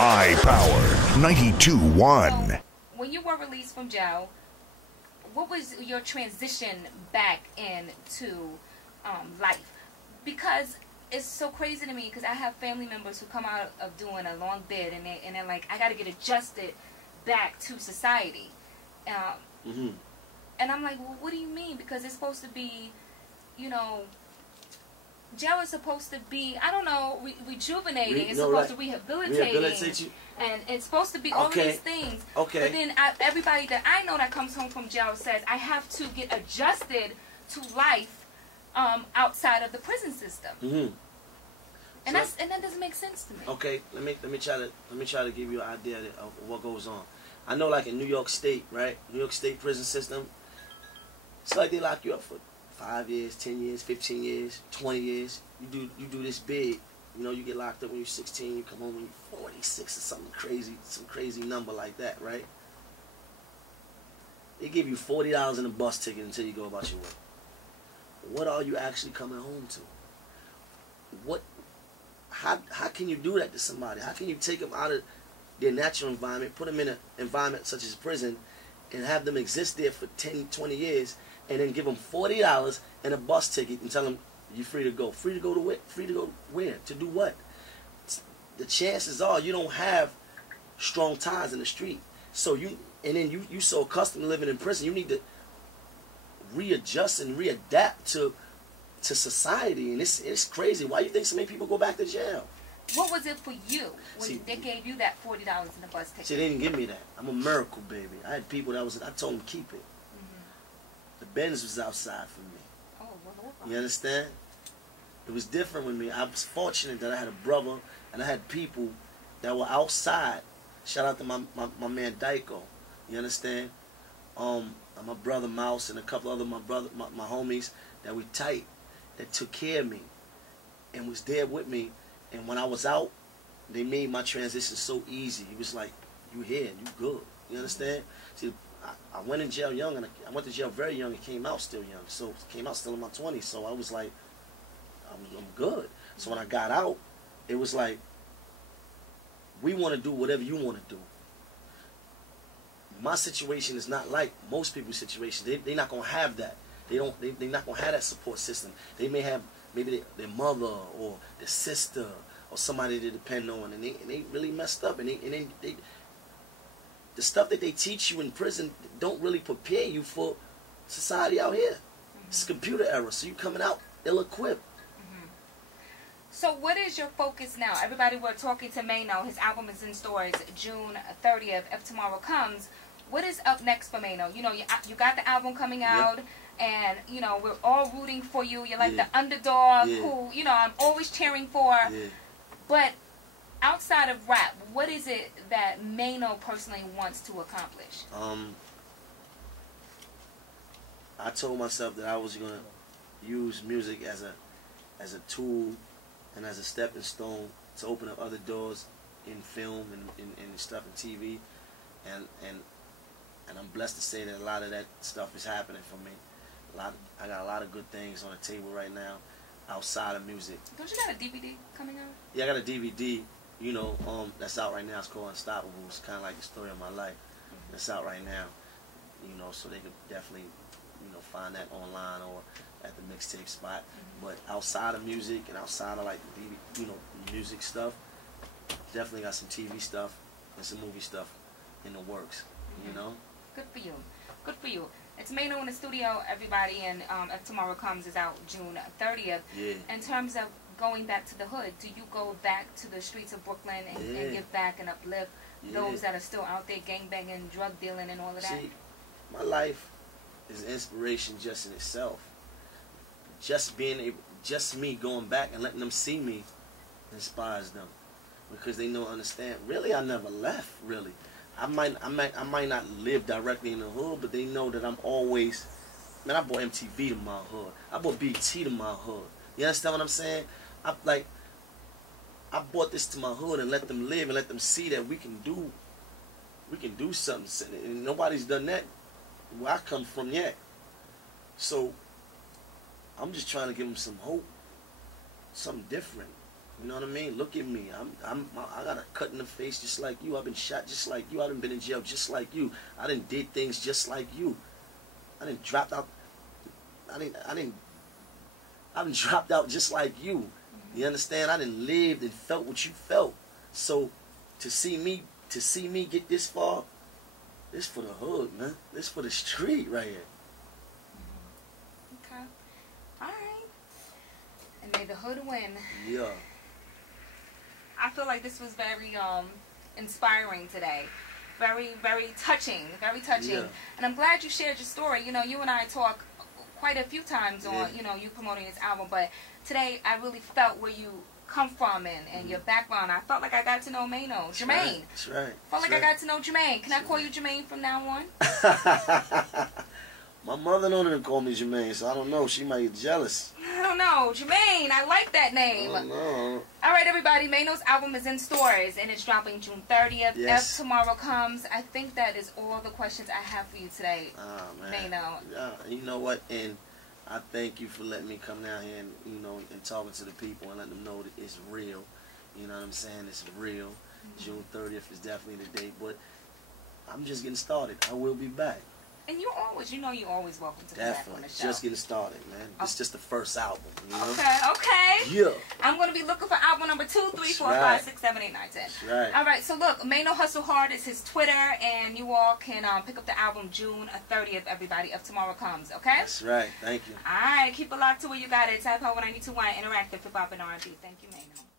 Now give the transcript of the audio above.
iPower 92.1. So, when you were released from jail, what was your transition back into life? Because it's so crazy to me, because I have family members who come out of doing a long bid and they're like, I got to get adjusted back to society. And I'm like, well, what do you mean? Because it's supposed to be, you know, jail is supposed to be, I don't know, rejuvenating. It's supposed to rehabilitate you. And it's supposed to be all of these things. But then everybody that I know that comes home from jail says, I have to get adjusted to life outside of the prison system. And that doesn't make sense to me. Okay, let me try to give you an idea of what goes on. I know, like in New York State, right? New York State prison system. It's like they lock you up for 5 years, 10 years, 15 years, 20 years. You do this big. You know, you get locked up when you're 16. You come home when you're 46 or something crazy, some crazy number like that, right? They give you $40 in a bus ticket until you go about your work. What are you actually coming home to? How can you do that to somebody? How can you take them out of their natural environment, put them in an environment such as prison, and have them exist there for 10, 20 years, and then give them $40 and a bus ticket and tell them you're free to go? Free to go to where? Free to go where? To do what? The chances are you don't have strong ties in the street. So you so accustomed to living in prison, you need to readjust and readapt to society. And it's crazy. Why do you think so many people go back to jail? What was it for you when they gave you that $40 in the bus ticket? See, they didn't give me that. I'm a miracle baby. I had people I told them keep it. The Benz was outside for me. Oh, well, you understand? It was different with me. I was fortunate that I had a brother and I had people that were outside. Shout out to my man Dyko. You understand? My brother Mouse and a couple other my homies that were tight, that took care of me and was there with me. And when I was out, they made my transition so easy. It was like, you here, you good. You understand? See, I went in jail young, and I went to jail very young and came out still young. So came out still in my 20s. So I was like, I'm good. So when I got out, it was like, we want to do whatever you want to do. My situation is not like most people's situation. They're not gonna have that. They're not gonna have that support system. They may have maybe their mother or their sister or somebody they depend on, and they really messed up. And they the stuff that they teach you in prison don't really prepare you for society out here. It's computer era, so you coming out ill-equipped. So what is your focus now? Everybody, we're talking to Maino. His album is in stores June 30th, if tomorrow comes. What is up next for Maino? You know, you got the album coming out, and, you know, we're all rooting for you. You're like the underdog who, you know, I'm always cheering for. But outside of rap, what is it that Maino personally wants to accomplish? I told myself that I was going to use music as a tool and as a stepping stone to open up other doors in film and stuff in TV, and I'm blessed to say that a lot of that stuff is happening for me. I got a lot of good things on the table right now outside of music. Don't you got a DVD coming out? Yeah, I got a DVD, you know, that's out right now. It's called Unstoppable. It's kind of like the story of my life. It's out right now, you know, so they could definitely, you know, find that online or at the mixtape spot. But outside of music and outside of like the, you know, music stuff, definitely got some TV stuff and some movie stuff in the works. You know. Good for you. Good for you. It's Maino in the studio, everybody, and If Tomorrow Comes is out June 30th. In terms of going back to the hood, do you go back to the streets of Brooklyn and give back and uplift those that are still out there gangbanging, drug dealing, and all of that? See, my life is inspiration just in itself. Just me going back and letting them see me inspires them, because they know, understand. Really, I never left. Really, I might not live directly in the hood, but they know that I'm always. Man, I bought MTV to my hood. I bought BT to my hood. You understand what I'm saying? I bought this to my hood and let them live and let them see that we can do something. And nobody's done that where I come from yet. So I'm just trying to give them some hope, something different. You know what I mean? Look at me. I got a cut in the face just like you. I've been shot just like you. I done been in jail just like you. I done did things just like you. I done dropped out. I done dropped out just like you. You understand? I done lived and felt what you felt. So to see me get this far, this for the hood, man. This for the street right here. Okay. All right. And may the hood win. Yeah. I feel like this was very inspiring today. Very, very touching. Very touching. Yeah. And I'm glad you shared your story. You know, you and I talk quite a few times on, Yeah. you know, you promoting this album. But today, I really felt where you come from and your background. I felt like I got to know Maino. Jermaine. That's right. Felt like I got to know Jermaine. Can I call you Jermaine from now on? My mother don't even call me Jermaine, so I don't know. She might get jealous. I don't know. Jermaine. I like that name. I don't know. All right, everybody. Maino's album is in stores, and it's dropping June 30th. Yes. If tomorrow comes, I think that is all the questions I have for you today, Oh, man. Maino. Yeah, you know what? And I thank you for letting me come down here and, you know, and talking to the people and letting them know that it's real. You know what I'm saying? It's real. June 30th is definitely the date, but I'm just getting started. I will be back. And you know you're always welcome to be back on the show. Just getting started, man. It's just the first album, you know? Okay. Yeah. I'm going to be looking for album number 2, 3, 4, 5, 6, 7, 8, 9, 10. That's right. All right, so look, Maino Hustle Hard is his Twitter, and you all can pick up the album June 30th, everybody, if tomorrow comes, okay? That's right. Thank you. All right, keep it locked to where you got it. Type Power 92.1 Interactive Hip Hop and R&B. Thank you, Maino.